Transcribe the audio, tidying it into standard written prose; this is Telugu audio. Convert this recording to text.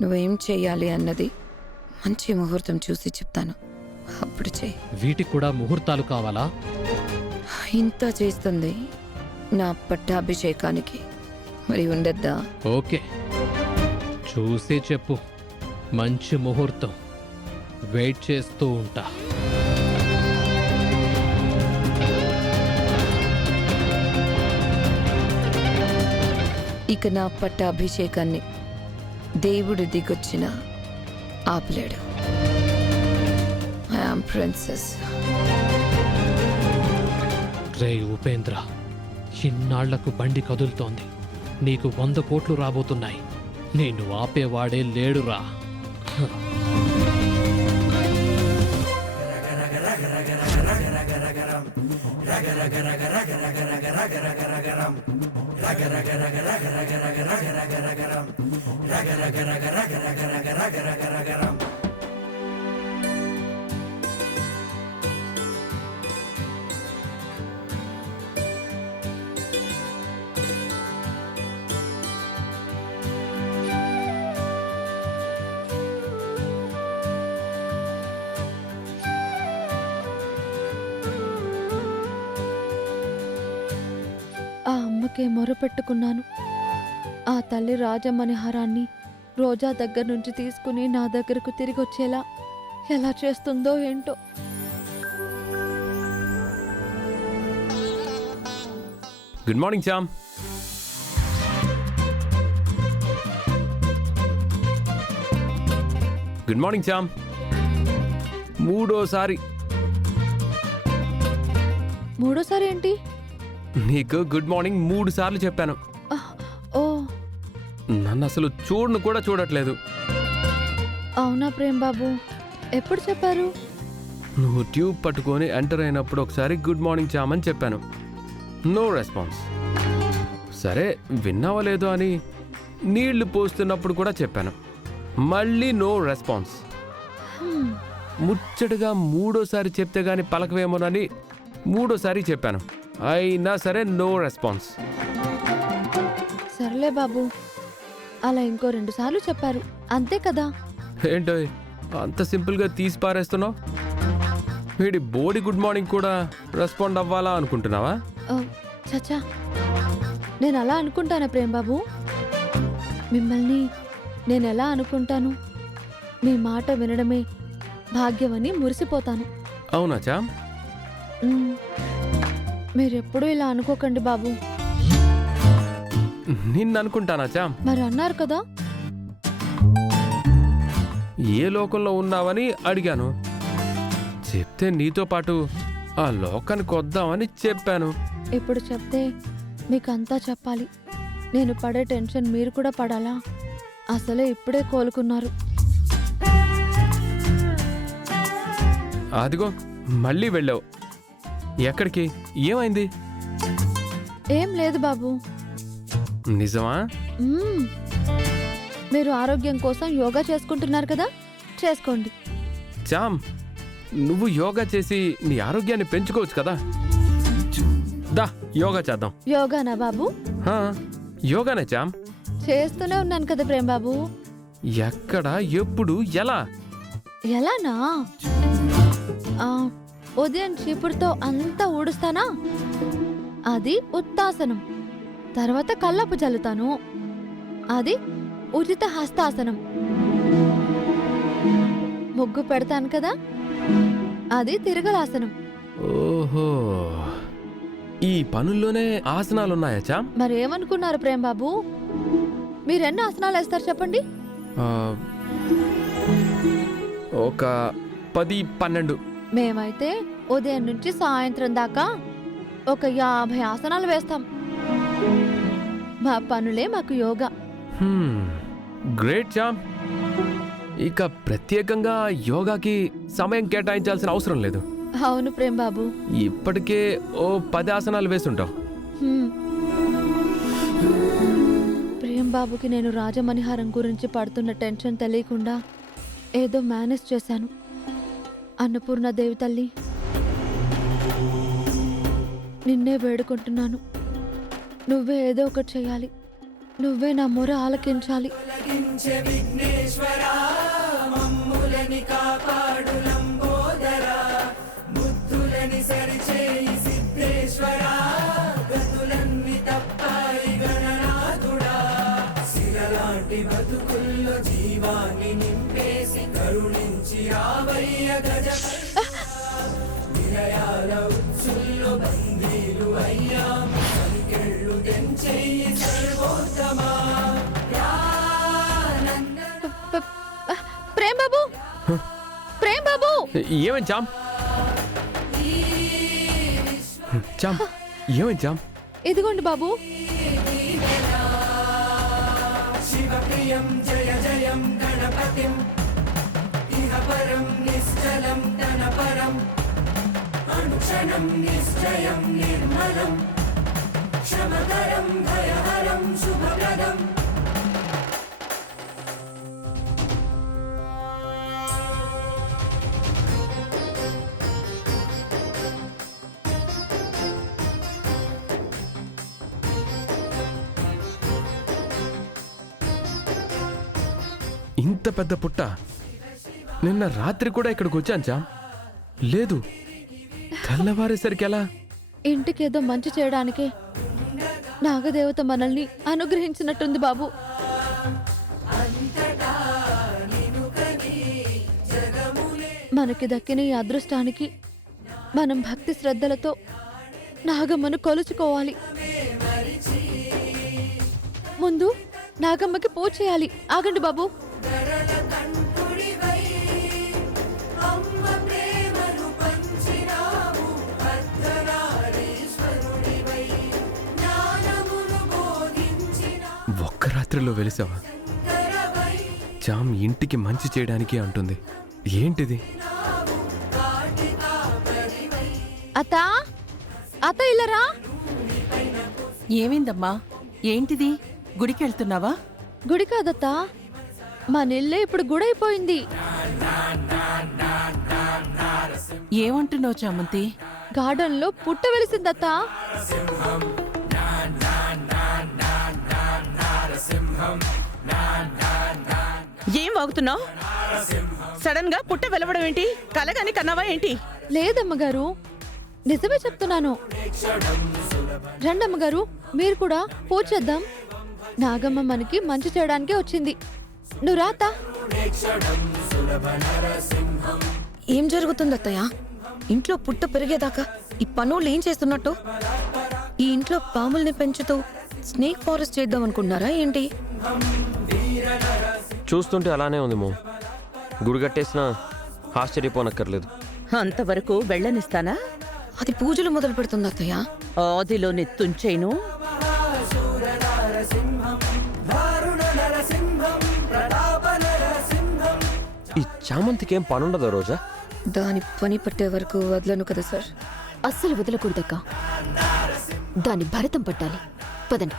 నువ్వేం చెయ్యాలి అన్నది మంచి ముహూర్తం చూసి చెప్తాను, అప్పుడు చెయ్యి. వీటికి కూడా ముహూర్తాలు కావాలా? ఇంత చేస్తుంది నా పట్టాభిషేకానికి, మరి ఉండద్దా? ఓకే, చూసి చెప్పు. మంచి ముహూర్తం, వెయిట్ చేస్తూ ఉంటా. ఇక నా పట్టాభిషేకాన్ని దేవుడు దిగొచ్చిన ఆపలేడు. I am princess. రే ఉపేంద్ర, ఇన్నాళ్లకు బండి కదులుతోంది. నీకు 100 కోట్లు రాబోతున్నాయి. నేను ఆపేవాడే లేడురా. ఆ అమ్మకే మొరపెట్టుకున్నాను. ఆ తల్లి రాజమ్మని హారాన్ని రోజా దగ్గర నుంచి తీసుకుని నా దగ్గరకు తిరిగి వచ్చేలా ఎలా చేస్తుందో ఏంటో. గుడ్ మార్నింగ్ చామ్. గుడ్ మార్నింగ్ చామ్. మూడోసారి ఏంటి? నీకు గుడ్ మార్నింగ్ 3 సార్లు చెప్పాను. ఓ, నన్ను అసలు చూడను కూడా చూడట్లేదు. అవునా ప్రేమ్ బాబు, ఎప్పుడు చెప్పారు? నువ్వు ట్యూబ్ పట్టుకొని ఎంటర్ అయినప్పుడు ఒకసారి గుడ్ మార్నింగ్ చామని చెప్పాను. No response. సరే విన్నావా లేదో అని నీళ్లు పోస్తున్నప్పుడు కూడా చెప్పాను. మళ్ళీ నో రెస్పాన్స్. ముచ్చటగా 3ఓసారి చెప్తే గాని పలకవేమోనని 3ఓసారి చెప్పాను. అయినా సరే నో రెస్పాన్స్. సర్లే బాబు, అలా ఇంకో 2 సార్లు చెప్పారు అంతే కదా. ఏంటో అంత సింపుల్గా తీసి పారేస్తున్నావు? వీడి బోడి గుడ్ మార్నింగ్ కూడా రెస్పాండ్ అవ్వాలా అనుకుంటున్నావా? చచ్చా, నేను అలా అనుకుంటానా ప్రేమ్ బాబు? మిమ్మల్ని నేను ఎలా అనుకుంటాను? మీ మాట వినడమే భాగ్యమని మురిసిపోతాను. అవునా చామ్? మీరెప్పుడూ ఇలా అనుకోకండి బాబు. నిన్ను అనుకుంటానా చామ్? మరి అన్నారు కదా. ఏ లోకంలో ఉన్నావని అడిగాను. చెప్తే నీతో పాటు ఆ లోకానికి వద్దామని చెప్పాను. ఇప్పుడు చెప్తే మీకంతా చెప్పాలి. నేను పడే టెన్షన్ మీరు కూడా పడాలా? అసలే ఇప్పుడే కోలుకున్నారు. అదిగో మళ్ళీ వెళ్ళావు. ఎక్కడికి? ఏమైంది? ఏం లేదు బాబు. నిజమా? మీరు ఆరోగ్యం కోసం యోగా చేసుకుంటున్నారు కదా, చేసుకోండి. చామ్, నువ్వు యోగా చేసి నీ ఆరోగ్యాన్ని పెంచుకోవచ్చు కదా. దా యోగా చేద్దాం. యోగానా బాబు? యోగానే చామ్. చేస్తూనే ఉన్నాను కదా ప్రేమ్ బాబు. ఎక్కడ, ఎప్పుడు, ఎలా? ఎలానా? ఉదయం చీపురుతో అంతా ఊడుస్తానా, అది ఉత్తాసనం. తర్వాత కళ్ళపు జల్లుతాను, అది ఉచిత హస్తాసనం. ముగ్గు పెడతాను కదా, అది తిరగలాసనం. ఓహో, ఈ పనుల్లోనే ఆసనాలున్నాయా చామ్? మరేమనుకున్నారు ప్రేమ్ బాబు? మీరెన్ని ఆసనాలు వేస్తారు చెప్పండి? ఒక 10-12. మేమైతే ఉదయం నుంచి సాయంత్రం దాకా ఒక 50 ఆసనాలు వేస్తాం. మా పనులే మాకు యోగా. గ్రేట్ చామ్. ఇక ప్రత్యేకంగా యోగాకి సమయం కేటాయించాల్సిన అవసరం లేదు. అవును ప్రేమ్ బాబు. ఇప్పటికే ఓ 10 ఆసనాలు వేసుంటావు. ప్రేమ్ బాబుకి నేను రాజమణిహారం గురించి పడుతున్న టెన్షన్ తెలియకుండా ఏదో మేనేజ్ చేశాను. అన్నపూర్ణ దేవి తల్లి, నిన్నే వేడుకుంటున్నాను. నువ్వే ఏదో ఒకటి చేయాలి. నువ్వే నా మొర ఆలకించాలి. ప్రేమ్ బాబు, ప్రేమ్ బాబు, ఏమైంది చామ్? చామ్, ఏమైంది చామ్? ఇదిగోండి బాబు. ఇంత పెద్ద పుట్ట నిన్న రాత్రి కూడా ఇక్కడికి వచ్చాను చామ్. లేదు, తెల్లవారేసరికి ఎలా? ఇంటికేదో మంచి చేయడానికి నాగదేవత మనల్ని అనుగ్రహించినట్టుంది బాబు. మనకి దక్కిన ఈ అదృష్టానికి మనం భక్తి శ్రద్ధలతో నాగమ్మను కొలుచుకోవాలి. ముందు నాగమ్మకి పూజ చేయాలి. ఆగండి బాబు. ఒక్క రాత్రిలో వెలిసావా? చామ్ ఇంటికి మంచి చేయడానికి అంటుంది. ఏంటిది? అత్త, అత్త ఇల్లరా. ఏమైందమ్మా? ఏంటిది? గుడికి వెళ్తున్నావా? గుడి కాదత్తా, మా నెల్లే ఇప్పుడు గుడైపోయింది. ఏమంటున్నావు చామంతి? గార్డెన్లో పుట్ట వెలిసిందత్తా. ఏం వాగుతున్నావు? సడన్ గా పుట్ట వెలవడం ఏంటి? కలగాని కన్నావా ఏంటి? లేదమ్మగారు, నిజమే చెప్తున్నాను. రండమ్మగారు, మీరు కూడా పూజ చేద్దాం. నాగమ్మ మనకి మంచి చేయడానికే వచ్చింది. నువ్వు రాత. ఏం జరుగుతుంది అత్తయ్య? ఇంట్లో పుట్ట పెరిగేదాకా ఈ పనులు ఏం చేస్తున్నట్టు? ఈ ఇంట్లో పాముల్ని పెంచుతూ స్నేక్ ఫారెస్ట్ చేద్దాం అనుకున్నారా ఏంటి? చూస్తుంటే అలానే ఉంది మో. గుడి కట్టేసినా ఆశ్చర్యపోనక్కర్లేదు. అంతవరకు వెళ్ళనిస్తానా? అది పూజలు మొదలు పెడుతుంది అత్తయ్య. ఆదిలో నెత్తుంచేను. ఈ చామంతికేం పనుండదా రోజా? దాని పని పట్టే వరకు వదలను కదా సార్. అస్సలు వదలకూడదక్క. దాని భరతం పట్టాలి. పదండి.